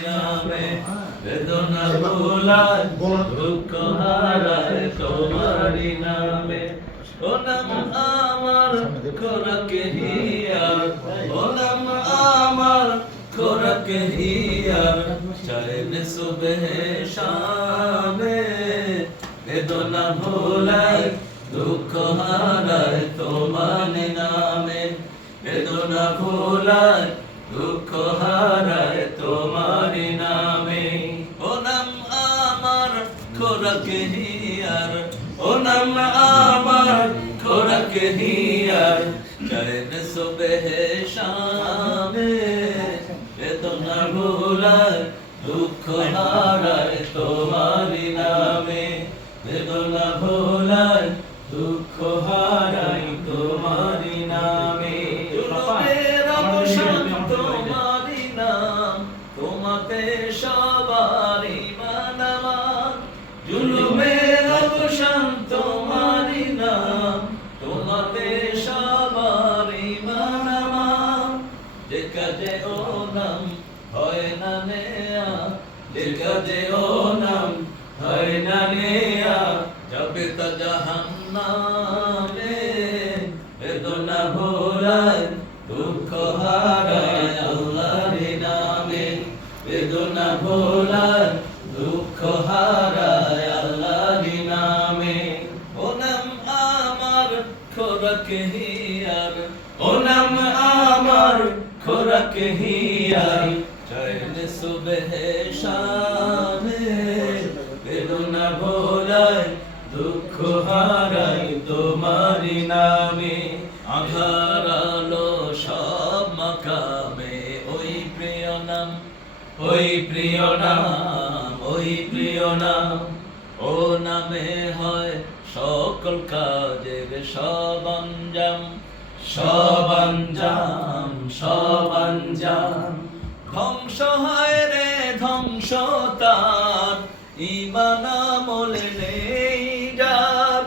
নামে বেদনা ভোলায় দুঃখ হারায় তোমারি নামে ও নাম আমার খোরাকে হিয়ার ও নাম আমার খোরাকে হিয়ার চাইলে সুবহ শামে বেদনা ভোলায় দুঃখ হারায় তোমারি নামে বেদনা ভোলায় দুঃখ হারায় তোমারি নামে ও নাম আমার খোরাকে হিয়ার ও নাম আমার খোরাকে হিয়ার চাইলে সুবহ শামে বেদনা ভোলায় দুঃখ হারায় তোমারি নামে বেদনা ভোলায় দুঃখ হারায় তোমারি নামে তোমারি নাম তোমাতে সবার ঈমান আমার জুলুমের অবসান তোমারি নাম তোমাতে সবার ঈমান আমার যে কাজে ও নাম হয় না নেয়া যে কাজে ও নাম হয় না নেয়া যাবে তা জাহান্নামে বেদনা ভোলায় দুঃখ হারায় আল্লাহর নামে বেদনা ভোলায় দুঃখ হারায় আল্লাহর নামে ও নাম আমার খোরাকে হিয়ার ও নাম আমার খোরাকে হিয়ার চাইলে সুবহ শামে বেদনা ভোলায় দুঃখ হারায় তোমারি নামে আধার আলো সব মাকামে ওই প্রিয় নাম ওই প্রিয় নাম ওই প্রিয় নাম ও নামে হয় সকল কাজের সব অঞ্জাম সব অঞ্জাম সব অঞ্জাম ধ্বংস হয় রে ধ্বংস তার ঈমান আমলে নেই যার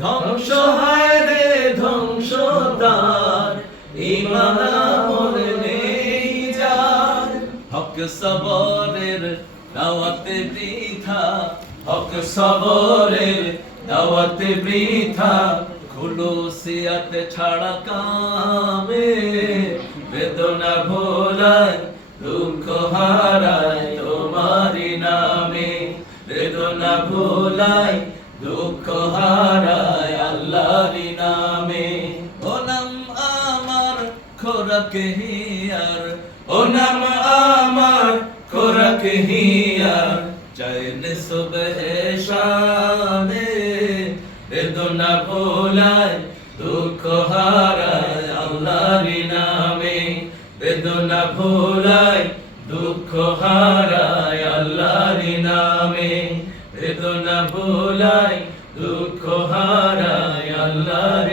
ধ্বংস হয় রে ধ্বংস তার ঈমান আমলে নেই যার হক সবরের দাওয়াতে বৃথা হক সবরের দাওয়াতে বৃথা খুলুসিয়াত ছাড়া কামে বেদনা ভোলায় দুঃখ হারায় তোমারি নামে বেদনা ভোলায় দুঃখ হারায় আল্লাহর নামে ও নাম আমার খোরাকে হিয়ার ও নাম আমার খোরাকে হিয়ার চাইলে সুবহ শামে বেদনা ভোলায় দুঃখ হারায় আল্লাহর নামে বেদনা ভোলায় দুঃখ হারায় আল্লাহর নামে বেদনা ভোলায় দুঃখ হারায় আল্লাহর